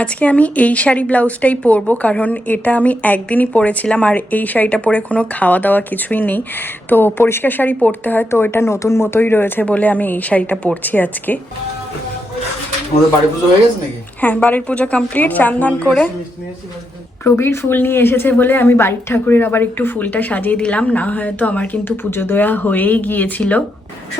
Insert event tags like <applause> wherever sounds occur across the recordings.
আজকে আমি এই শাড়ি ব্লাউজটাই পরবো কারণ এটা আমি একদিনই পরেছিলাম আর এই শাড়িটা পরে কোনো খাওয়া দাওয়া কিছুই নেই। তো পরিষ্কার শাড়ি পরতে হয় তো এটা নতুন মতোই রয়েছে বলে আমি এই শাড়িটা পরছি আজকে। হয়ে হ্যাঁ বাড়ির পুজো কমপ্লিট চান করে। প্রবীর ফুল নিয়ে এসেছে বলে আমি বাড়ির ঠাকুরের আবার একটু ফুলটা সাজিয়ে দিলাম না হয়তো আমার কিন্তু পুজো দেওয়া হয়েই গিয়েছিল।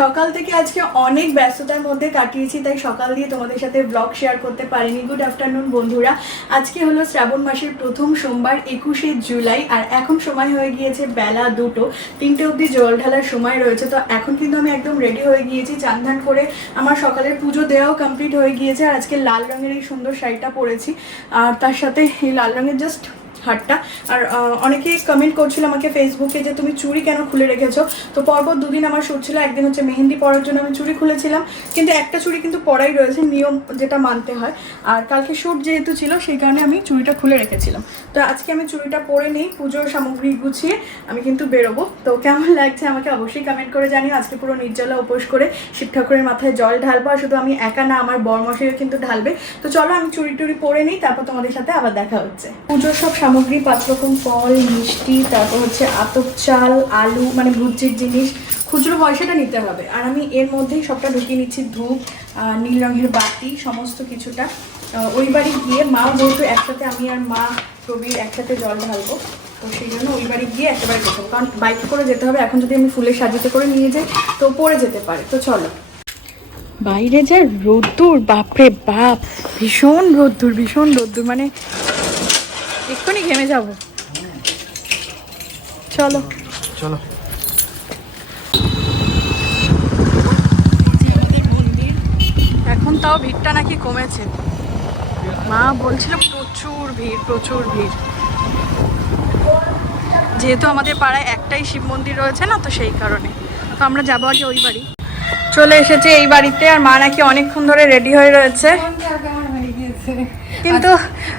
সকাল থেকে আজকে অনেক ব্যস্ততার মধ্যে কাটিয়েছি, তাই সকাল দিয়ে তোমাদের সাথে ব্লগ শেয়ার করতে পারিনি। গুড আফটারনুন বন্ধুরা। আজকে হলো শ্রাবণ মাসের প্রথম সোমবার, একুশে জুলাই, আর এখন সময় হয়ে গিয়েছে বেলা দুটো। তিনটে অবধি জল ঢালার সময় রয়েছে, তো এখন কিন্তু আমি একদম রেডি হয়ে গিয়েছি, চান ধান করে আমার সকালের পুজো দেওয়াও কমপ্লিট হয়ে গিয়েছে, আর আজকে লাল রঙের এই সুন্দর শাড়িটা পরেছি। আর তার সাথে এই লাল রঙের জাস্ট হারটা আর অনেকে কমেন্ট করছিল আমাকে ফেসবুকে যে তুমি চুড়ি কেন খুলে রেখেছো? তো পরপর দুদিন আমার শ্যুট ছিল, একদিন হচ্ছে মেহেন্দি পরার জন্য আমি চুড়ি খুলেছিলাম। কিন্তু একটা চুড়ি কিন্তু পরাই রয়েছে, নিয়ম যেটা মানতে হয়। আর কালকে শ্যুট যেহেতু ছিল, সেই কারণে আমি চুড়িটা খুলে রেখেছিলাম। তো আজকে আমি চুড়িটা পরে নেই, পুজোর সামগ্রী গুছিয়ে আমি কিন্তু বেরোবো। তো কেমন লাগছে আমাকে অবশ্যই কমেন্ট করে জানিও। আজকে পুরো নির্জলা উপোস করে শিব ঠাকুরের মাথায় জল ঢালবো, আর শুধু আমি একা না, আমার বরমশাইও কিন্তু ঢালবে। তো চলো আমি চুড়ি টুড়ি পরে নিই, তারপর তোমাদের সাথে আবার দেখা হচ্ছে। পুজোর সব সামগ্রী, পাঁচ রকম ফল, মিষ্টি, তারপর হচ্ছে আতপ চাল, আলু মানে ভুজির জিনিস, খুচরো পয়সাটা নিতে হবে। আর আমি এর মধ্যেই সবটা ঢুকিয়ে নিচ্ছি, ধূপ নীল রঙের বাতি, সমস্ত কিছুটা। ওই বাড়ি গিয়ে মা যেহেতু একসাথে, আমি আর মা প্রবীর একসাথে জল ঢালবো, তো সেই জন্য ওই বাড়ি গিয়ে একেবারে যেতে কারণ বাইকে করে যেতে হবে, এখন যদি আমি ফুলের সাজিতে করে নিয়ে যাই, তো পড়ে যেতে পারে। তো চলো। বাইরে যা রোদ্দুর, বাপরে বাপ, ভীষণ রোদ্দুর ভীষণ রোদ্দুর। মানে এক্ষুনি ঘেমে যাব। চলো। চলো। এখন তাও ভিড়টা নাকি কমেছে। মা বলছিল প্রচুর ভিড় প্রচুর ভিড়। যেহেতু আমাদের পাড়ায় একটাই শিব মন্দির রয়েছে না তো সেই কারণে। তো আমরা যাব আগে ওই বাড়ি। চলে এসেছে এই বাড়িতে আর মা নাকি অনেকক্ষণ ধরে রেডি হয়ে রয়েছে। কিন্তু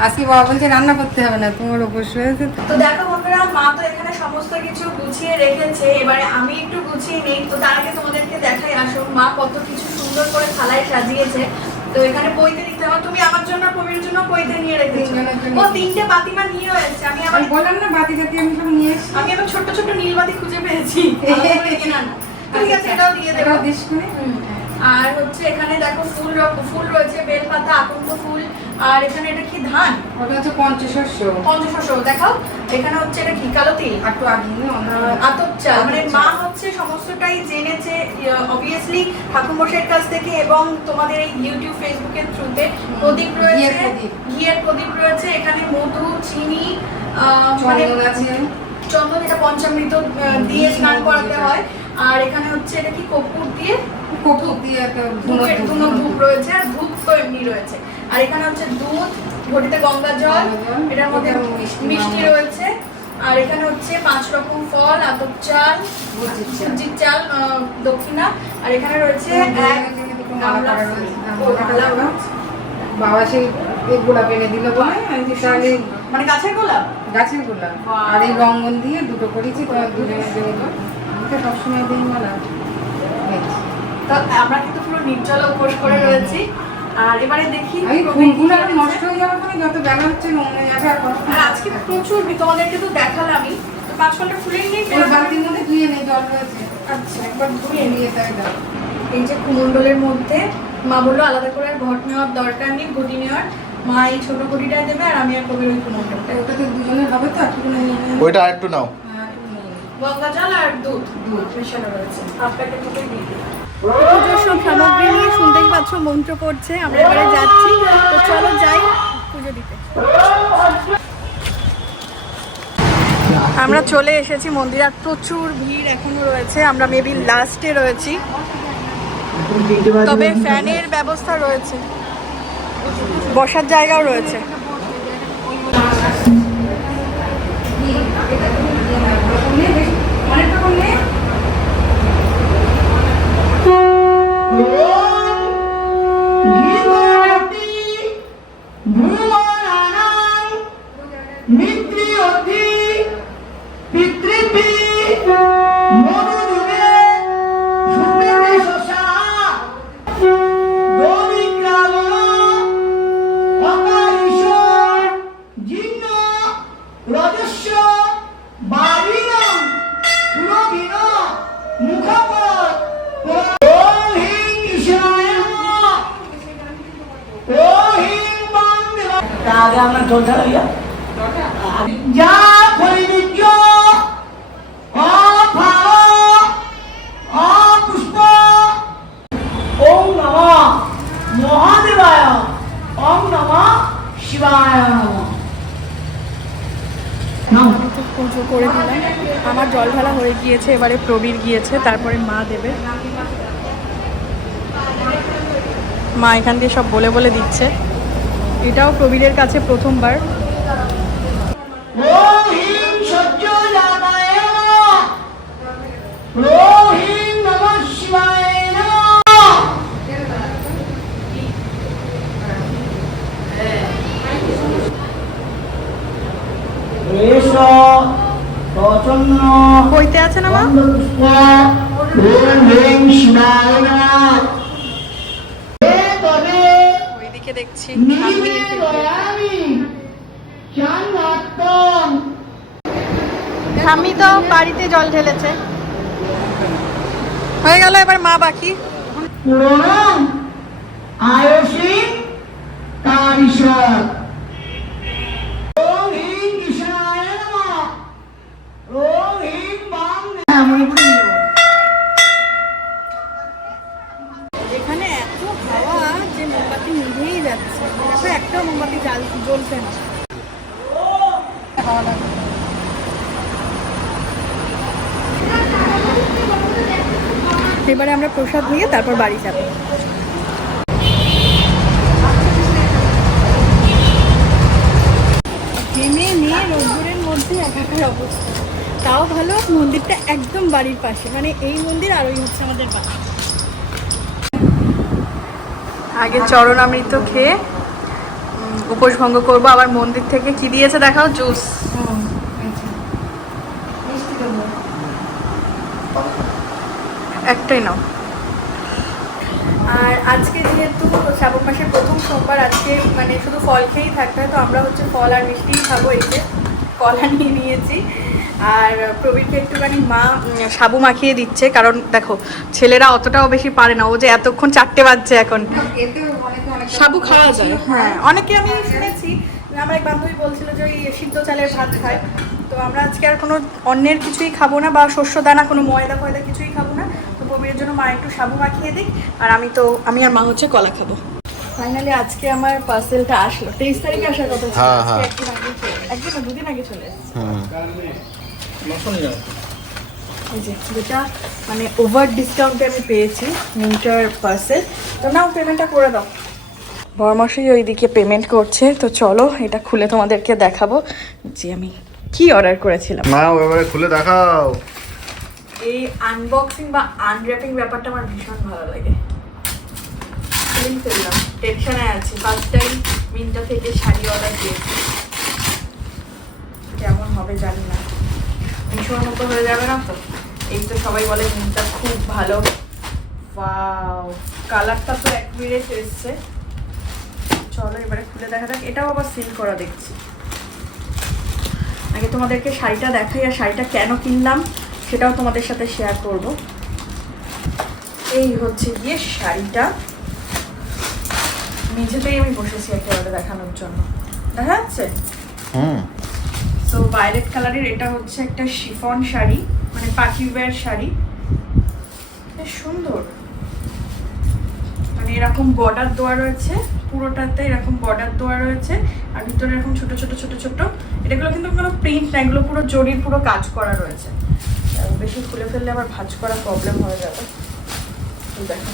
আজকে বাবা বলছে রান্না করতে হবে না তোমার উপোস হয়েছে তো। দেখো বন্ধুরা মা তো এখানে সমস্ত কিছু গুছিয়ে রেখেছে এবারে আমি একটু গুছিয়ে নেই তো তার আগে তোমাদেরকে দেখাই আসো। মা কত কিছু সুন্দর করে থালায় সাজিয়েছে তো এখানে পইতে দিতে হবে। তুমি আমার জন্য কবির জন্য পইতে নিয়ে রেখেছো। ও তিনটে বাতিমা নিয়ে রয়েছে আমি আবার বললাম না বাতি জাতি আমি সব নিয়ে এসেছি। আমি আবার ছোট্ট ছোট্ট নীলবাতি খুঁজে পেয়েছি। <laughs> ঠিক আছে এটাও দিয়ে দেবো। আর হচ্ছে এখানে দেখো ফুল ফুল রয়েছে বেলপাতা আকন্দ ফুল আর এখানে এটা কি ধান? ওটা হচ্ছে পঞ্চশস্য। পঞ্চশস্য দেখাও। এখানে হচ্ছে এটা কি? কালো তিল? একটু আগে আতপ চাল। মানে মা হচ্ছে সমস্তটাই জেনেছে অবভিয়াসলি ঠাকুরমশাইয়ের কাছ থেকে এবং তোমাদের এই ইউটিউব ফেসবুকের থ্রুতে প্রদীপ রয়েছে। ঘিয়ের প্রদীপ। রয়েছে। এখানে মধু চিনি মানে চন্দন এটা পঞ্চামৃত দিয়ে স্নান করাতে হয়। আর এখানে হচ্ছে এটা কি? কর্পূর দিয়ে কপুর দিয়ে একটা ধূপ। রয়েছে। আর ধূপ তো এমনি রয়েছে। আর এখানে হচ্ছে দুধ ঘটিতে গঙ্গা জল এটার মধ্যে মিষ্টি মিষ্টি রয়েছে। আর এখানে হচ্ছে পাঁচ রকম ফল আতপ চাল ভুজির চাল। দক্ষিণা। আর এখানে রয়েছে এক গামলা। বাবা সেই গোলাপ এনে দিল বলে মানে গাছের গোলাপ? গাছের গোলাপ। আর এই রঙ্গন দিয়ে দুটো করেছি তোমার দুজনের জন্য আমি সবসময় দিই বলা তো আমরা কিন্তু পুরো নির্জলা উপোস করে রয়েছি। আর এবারে দেখি আমি ফুলগুলো আরও নষ্ট হয়ে যাওয়ার পরে যত বেলা হচ্ছে নোংরা যাবে আর আজকে প্রচুর তোমাদেরকে তো দেখালামই তো পাঁচ ঘণ্টা ফুলেই নেই ওই বালতির মধ্যে ধুয়ে নেই জল রয়েছে। আচ্ছা। একবার ধুয়ে নিয়ে তাই দাও। এই যে কুমন্ডলের মধ্যে মা বলল আলাদা করে আর ঘট নেওয়ার দরকার নেই ঘটি নেওয়ার। মা এই ছোট ঘটিটাই দেবে আর আমি আর কবির ওই কুমন্ডলটা ওটাতে দুজনের হবে তো। ওইটা আরেকটু নাও। হ্যাঁ, একটু নেবে। গঙ্গা জল আর দুধ। দুধ মেশানো রয়েছে। হাফ প্যাকেট মতো দিয়ে দিই পুজোর সব সামগ্রী নিয়ে শুনতেই পাচ্ছ, মন্ত্র পড়ছে, আমরা এবারে যাচ্ছি। তো চলো যাই পুজো দিতে। আমরা চলে এসেছি মন্দির, আর প্রচুর ভিড় এখনও রয়েছে। আমরা মেবি লাস্টে রয়েছি। তবে ফ্যানের ব্যবস্থা রয়েছে। বসার জায়গাও রয়েছে। জল ঢালা হয়ে গিয়েছে, এবারে প্রবীর গিয়েছে, তারপরে মা দেবে। মা এখান দিয়ে সব বলে বলে দিচ্ছে। এটাও প্রবীরের কাছে প্রথমবার। ওইদিকে দেখছি ঠাম্মি তো বাড়িতে জল ঢেলেছে। হয়ে গেল এবার মা বাকি। আয়সী ওম হিং কৃষ্ণায় নমঃ ওম হিং বাম হ্যাঁ মনে পড়ে গেল এখানে এত হাওয়া যে মোমবাতি নিভেই যাচ্ছে দেখো একটা মোমবাতি জাল জ্বলছে না হাওয়া লাগছে। এবারে আমরা প্রসাদ নিয়ে তারপর বাড়ি যাব। ঘেমে নিয়ে মধ্যে একাকার অবস্থা। তাও ভালো, মন্দিরটা একদম বাড়ির পাশে। মানে এই মন্দির আর ওই হচ্ছে আমাদের বাড়ি। আগে চরণামৃত খেয়ে উপোস ভঙ্গ করব। আবার মন্দির থেকে কি দিয়েছে দেখাও? জুস। একটাই নাও। আর আজকে যেহেতু শ্রাবণ মাসের প্রথম সোমবার আজকে মানে শুধু ফল খেয়েই থাকতে হয় তো আমরা হচ্ছে ফল আর মিষ্টিই খাব এই যে কলা নিয়ে নিয়েছি। আর প্রবীরকে একটুখানি মা সাবু মাখিয়ে দিচ্ছে কারণ দেখো ছেলেরা অতটাও বেশি পারে না ও যে এতক্ষণ চারটে বাজছে এখন। সাবু খাওয়া যায়। হ্যাঁ অনেকে আমি শুনেছি। আমার এক বান্ধবী বলছিল যে ওই সিদ্ধ চালের ভাত খায়। তো আমরা আজকে আর কোনো অন্যের কিছুই খাব না বা শস্য দানা কোনো ময়দা ফয়দা কিছুই খাব না জন্য মা একটু সাবু মাখিয়ে দিক আর আমি তো আমি আর মা হচ্ছে কলা খাব। ফাইনালি আজকে আমার পার্সেলটা আসলো। তেইশ তারিখে আসার কথা ছিল। হ্যাঁ, আজকে হ্যাঁ। একদিন আগে একদিন দুদিন আগে চলে এসেছে। এই যে যেটা মানে ওভার ডিসকাউন্টে আমি পেয়েছি মিন্টার পার্সেল তো নাও পেমেন্টটা করে দাও। বরমাসই ওইদিকে পেমেন্ট করছে তো চলো এটা খুলে তোমাদেরকে দেখাবো। যে আমি কি অর্ডার করেছিলাম? না এবারে খুলে দেখাও। এই আনবক্সিং বা আনর্যাপিং ব্যাপারটা আমার ভীষণ ভালো লাগে। ফিল্ম ফেললাম টেনশনে আছি। ফার্স্ট টাইম মিন্টা থেকে শাড়ি অর্ডার দিয়েছি। কেমন হবে জানি না। ভীষণ মতো হয়ে যাবে না তো? এই তো সবাই বলে মিন্টা খুব ভালো। ওয়াও কালারটা তো মিনিট এসছে। চলো এবারে খুলে দেখা যাক। এটাও আবার সিল করা দেখছি। আগে তোমাদেরকে শাড়িটা দেখাই আর শাড়িটা কেন কিনলাম। সেটাও তোমাদের সাথে শেয়ার করব। এই হচ্ছে গিয়ে শাড়িটা। নিজেতেই আমি বসেছি একেবারে দেখানোর জন্য। দেখা যাচ্ছে? হুম। তো ভায়োলেট কালারের এটা হচ্ছে একটা শিফন শাড়ি মানে পাখি ওয়্যার শাড়ি। সুন্দর। মানে এরকম বর্ডার দেওয়া রয়েছে পুরোটাতে এরকম বর্ডার দেওয়া রয়েছে আর ভিতরে এরকম ছোট ছোট ছোট ছোট। এটাগুলো কিন্তু কোনো প্রিন্ট না এগুলো পুরো জরির পুরো কাজ করা রয়েছে। বেশি খুলে ফেললে আবার ভাঁজ করা প্রবলেম হয়ে যাবে। দেখো,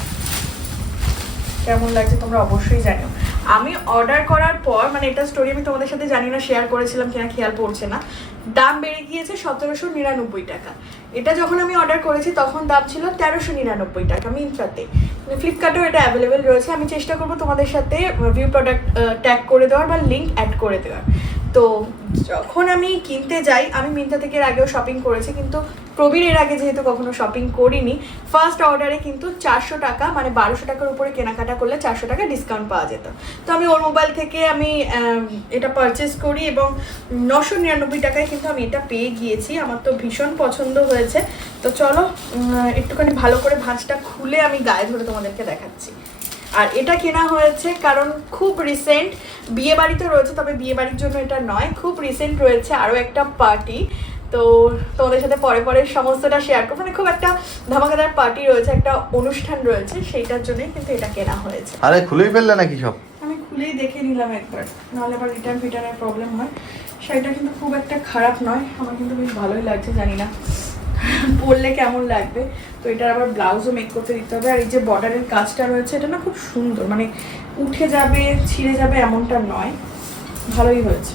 কেমন লাগছে তোমরা অবশ্যই জানিও। আমি অর্ডার করার পর মানে এটা স্টোরি আমি তোমাদের সাথে জানি না শেয়ার করেছিলাম, কিনা খেয়াল পড়ছে না। দাম বেড়ে গিয়েছে সতেরোশো নিরানব্বই টাকা। এটা যখন আমি অর্ডার করেছি, তখন দাম ছিল তেরোশো নিরানব্বই টাকা মিন্ত্রাতে ফ্লিপকার্টেও এটা অ্যাভেলেবেল রয়েছে। আমি চেষ্টা করব তোমাদের সাথে ভিউ প্রোডাক্ট ট্যাগ করে দেওয়ার বা লিঙ্ক অ্যাড করে দেওয়ার। তো যখন আমি কিনতে যাই, আমি মিন্ত্রা থেকে আগেও শপিং করেছি, কিন্তু প্রবীর এর আগে যেহেতু কখনো শপিং করিনি ফার্স্ট অর্ডারে কিন্তু চারশো টাকা মানে বারোশো টাকার উপরে কেনাকাটা করলে চারশো টাকা ডিসকাউন্ট পাওয়া যেত। তো আমি ওর মোবাইল থেকে আমি এটা পারচেস করি এবং নশো নিরানব্বই টাকায় কিন্তু আমি এটা পেয়ে গিয়েছি। আমার তো ভীষণ পছন্দ হয়েছে। তো চলো একটুখানি ভালো করে ভাঁজটা খুলে আমি গায়ে ধরে তোমাদেরকে দেখাচ্ছি। আর এটা কেনা হয়েছে কারণ খুব রিসেন্ট বিয়ে বাড়িতে রয়েছে, তবে বিয়ে বাড়ির জন্য এটা নয়, খুব রিসেন্ট রয়েছে আরও একটা পার্টি তো তোমাদের সাথে পরে পরে সমস্তটা শেয়ার করব। মানে খুব একটা ধামাকাদার পার্টি রয়েছে একটা অনুষ্ঠান রয়েছে সেইটার জন্যই কিন্তু এটা কেনা হয়েছে। আরে খুলেই ফেললে নাকি সব? আমি খুলেই দেখে নিলাম একবার নাহলে আবার রিটার্ন ফিটার্নের প্রবলেম হয়। শাড়িটা কিন্তু খুব একটা খারাপ নয় আমার কিন্তু বেশ ভালোই লাগছে জানি না পরলে কেমন লাগবে। তো এটার আবার ব্লাউজও মেক করতে দিতে হবে আর এই যে বর্ডারের কাজটা রয়েছে এটা না খুব সুন্দর মানে উঠে যাবে ছিঁড়ে যাবে এমনটা নয় ভালোই হয়েছে।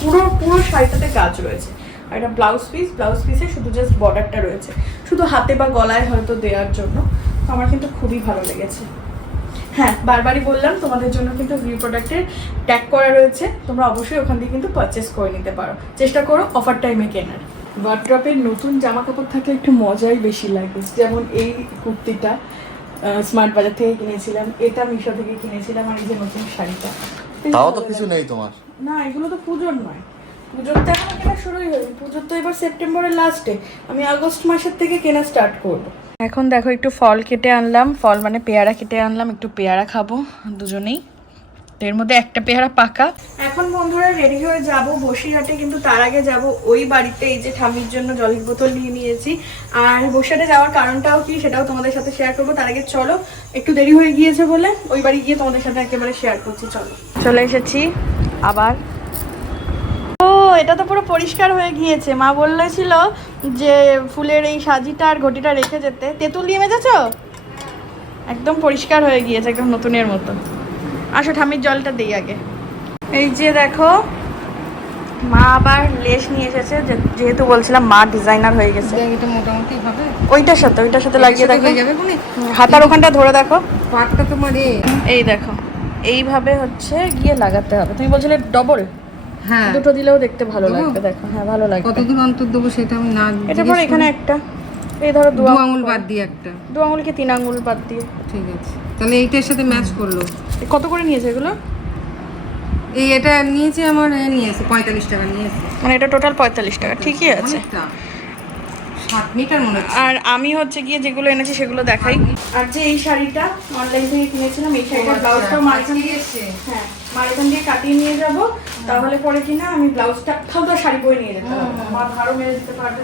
পুরো পুরো শাড়িটাতে কাজ রয়েছে। আর এটা ব্লাউজ পিস ব্লাউজ পিসে শুধু জাস্ট বর্ডারটা রয়েছে। শুধু হাতে বা গলায় হয়তো দেওয়ার জন্য। তো আমার কিন্তু খুবই ভালো লেগেছে। হ্যাঁ বারবারই বললাম তোমাদের জন্য কিন্তু ভিউ প্রোডাক্টের ট্যাগ করা রয়েছে। তোমরা অবশ্যই ওখান থেকে কিন্তু পারচেস করে নিতে পারো। চেষ্টা করো অফার টাইমে কেনার। ওয়ার্ড্রপের নতুন জামা কাপড় থাকলে একটু মজাই বেশি লাগে। যেমন এই কুর্তিটা স্মার্ট বাজার থেকে কিনেছিলাম এটা মিশো থেকে কিনেছিলাম আর এই যে নতুন শাড়িটা। তাও তো কিছু নেই তোমার? না এগুলো তো পুজোর নয়। পুজোর তো কেনা শুরুই হয়নি। পুজোর তো এবার সেপ্টেম্বরের লাস্টে আমি আগস্ট মাসের থেকে কেনা স্টার্ট করব। এখন দেখো একটু ফল কেটে আনলাম। ফল মানে পেয়ারা কেটে আনলাম। একটু পেয়ারা খাব দুজনেই। এর মধ্যে একটা পেয়ারা পাকা। এখন বন্ধুরা রেডি হয়ে যাব। বসিরহাটে কিন্তু তার আগে যাব। ওই বাড়িতে এই যে ঠামির জন্য জলের বোতল নিয়ে নিয়েছি। আর বসিরহাটে যাওয়ার কারণটাও কি সেটাও তোমাদের সাথে শেয়ার করব। তার আগে চলো একটু দেরি হয়ে গিয়েছে বলে ওই বাড়ি গিয়ে তোমাদের সাথে একেবারে শেয়ার করছি। চলো। চলে এসেছি। আবার এটা তো পুরো পরিষ্কার হয়ে গিয়েছে। মা বললেছিল যে ফুলের এই সাজিটা আর ঘটিটা রেখে যেতে। তেঁতুল দিয়ে মেজেছো? একদম পরিষ্কার হয়ে গিয়েছে একদম নতুনের মতো। আসো ঠামির জলটা দিই আগে। এই যে দেখো মা আবার লেস নিয়ে এসেছে যেহেতু বলছিলাম মা ডিজাইনার হয়ে গেছে। এটা মোটামুটি হবে। ওইটার সাথে ওইটার সাথে লাগিয়ে দেখো। হাতার ওখানটা ধরে দেখো। পাটটা তোমার এই দেখো এইভাবে হচ্ছে গিয়ে লাগাতে হবে। তুমি বলছিলে ডবল হ্যাঁ। দুটো দিলেও দেখতে ভালো লাগবে দেখো। হ্যাঁ ভালো লাগবে। কতদূর অন্তর দেবো সেটা আমি না এটা পরে এখানে একটা। এই ধরো দু আঙুল বাদ দিয়ে একটা। দু আঙুল কি তিন আঙুল বাদ দিয়ে? ঠিক আছে। তাহলে এইটার সাথে ম্যাচ করল। কত করে নিয়েছে এগুলো? এই এটা নিয়েছে আমার নিয়েছে পঁয়তাল্লিশ টাকা নিয়েছে। মানে এটা টোটাল পঁয়তাল্লিশ টাকা। ঠিকই আছে অনেকটা সাত মিটার মনে হচ্ছে আর আমি হচ্ছে গিয়ে যেগুলো এনেছি সেগুলো দেখাই। আর যে এই শাড়িটা অনলাইন থেকে কিনেছিলাম এই শাড়িটার আচ্ছা, ব্লাউজটাও মাঝখান দিয়ে হ্যাঁ মাঝখান দিয়ে কাটিয়ে নিয়ে যাব। তাহলে পরে কিনা আমি ব্লাউজটা হালকা শাড়ি বয়ে নিয়ে যেতে পারব। মা ধারও মেরে দিতে পারবে।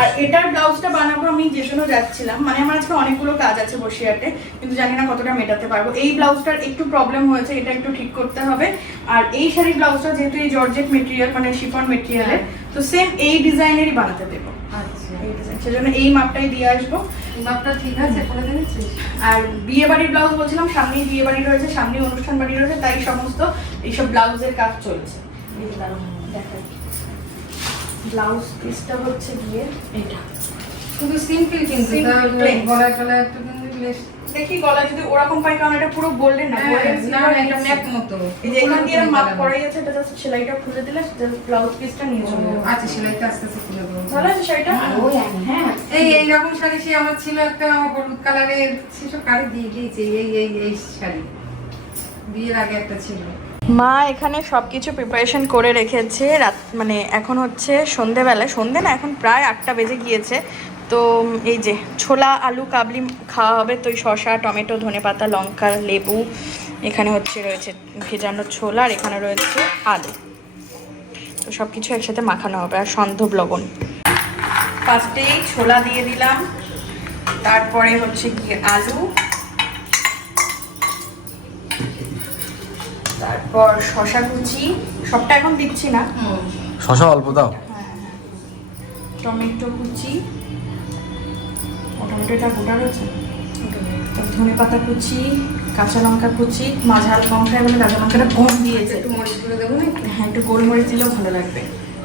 আর এটার ব্লাউজটা বানাবো আমি যে জন্য যাচ্ছিলাম। মানে আমার আজকে অনেকগুলো কাজ আছে বসিরহাটে কিন্তু জানি না কতটা মেটাতে পারব। এই ব্লাউজটার একটু প্রবলেম হয়েছে এটা একটু ঠিক করতে হবে। আর এই শাড়ির ব্লাউজটা যেহেতু এই জর্জেট মেটেরিয়াল মানে শিফন মেটেরিয়ালের তো সেম এই ডিজাইনেরই বানাতে দেবো। আচ্ছা। সেজন্য এই মাপটাই দিয়ে আসব। মাপটা ঠিক আছে দিয়েছিস আর বিয়ে বাড়ির ব্লাউজ বলছিলাম সামনেই বিয়ে বাড়ি রয়েছে সামনেই অনুষ্ঠান বাড়ি রয়েছে তাই সমস্ত এইসব ব্লাউজের কাজ চলছে। ব্লাউজ পিসটা হচ্ছে গিয়ে এটা। শুধু সিম্পল কিন্তু. গলায় টলায় একটু কিন্তু দেখি গলা যদি ওরকম পাই কারণ এটা পুরো গোল্ডেন না হ্যাঁ, না এটা মতো। এই যে এখান দিয়ে মাপ করাই আছে এটা জাস্ট সেলাইটা খুলে দিলে ব্লাউজ পিসটা নিয়ে চলে আচ্ছা সেলাইটা আস্তে আস্তে খুলে দেবো। ভালো আছে শাড়িটা? হ্যাঁ। এই এই রকম শাড়ি সে আমার ছিল একটা হলুদ কালারের সেসব কালি দিয়ে দিয়েছে এই এই এই শাড়ি। বিয়ের আগে একটা ছিল। মা এখানে সব কিছু প্রিপারেশন করে রেখেছে রাত মানে এখন হচ্ছে সন্ধেবেলা। সন্ধে না এখন প্রায় আটটা বেজে গিয়েছে। তো এই যে ছোলা আলু কাবলি খাওয়া হবে তো ওই শসা টমেটো ধনেপাতা লঙ্কা লেবু এখানে হচ্ছে রয়েছে ভেজানো ছোলা আর এখানে রয়েছে আলু। তো সব কিছু একসাথে মাখানো হবে আর সন্ধব লবণ। ফার্স্টেই ছোলা দিয়ে দিলাম তারপরে হচ্ছে গিয়ে আলু। তারপর শশা কুচি সবটা এখন দিচ্ছি না। শশা অল্প দাও। টমেটো কুচি টমেটোটা গোটা রয়েছে ধনে পাতা কুচি কাঁচা লঙ্কা কুচি মাঝাল কম খায় বলে কাঁচা লঙ্কাটা কম দিয়েছে। একটু মরিচ করে দেবো না হ্যাঁ একটু গোলমরিচ দিলেও ভালো লাগবে।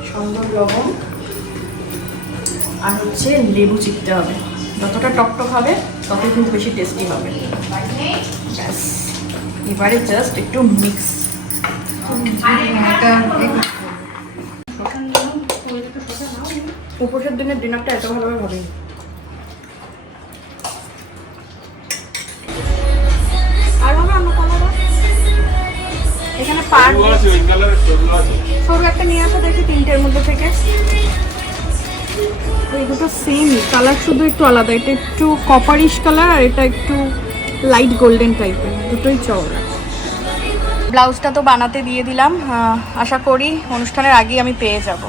সুন্দর লবণ। আর হচ্ছে লেবু চিপতে হবে। যতটা টকটক হবে ততই কিন্তু বেশি টেস্টি হবে। ব্যাস। এবারে জাস্ট একটু মিক্স উপোসের দিনের ডিনারটা এত ভালোভাবে হবে পার সরু একটা নিয়ে আসো দেখি তিনটের মধ্যে থেকে। এই দুটো সেমই কালার শুধু একটু আলাদা। এটা একটু কপারিশ কালার আর এটা একটু লাইট গোল্ডেন টাইপের দুটোই চওড়া। ব্লাউজটা তো বানাতে দিয়ে দিলাম। আশা করি অনুষ্ঠানের আগেই আমি পেয়ে যাব।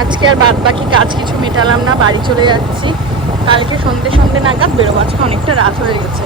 আজকে আর বাদ বাকি কাজ কিছু মেটালাম না বাড়ি চলে যাচ্ছি। কালকে সন্ধে সন্ধে নাগাদ বেরোবো। আজকে অনেকটা রাত হয়ে গেছে।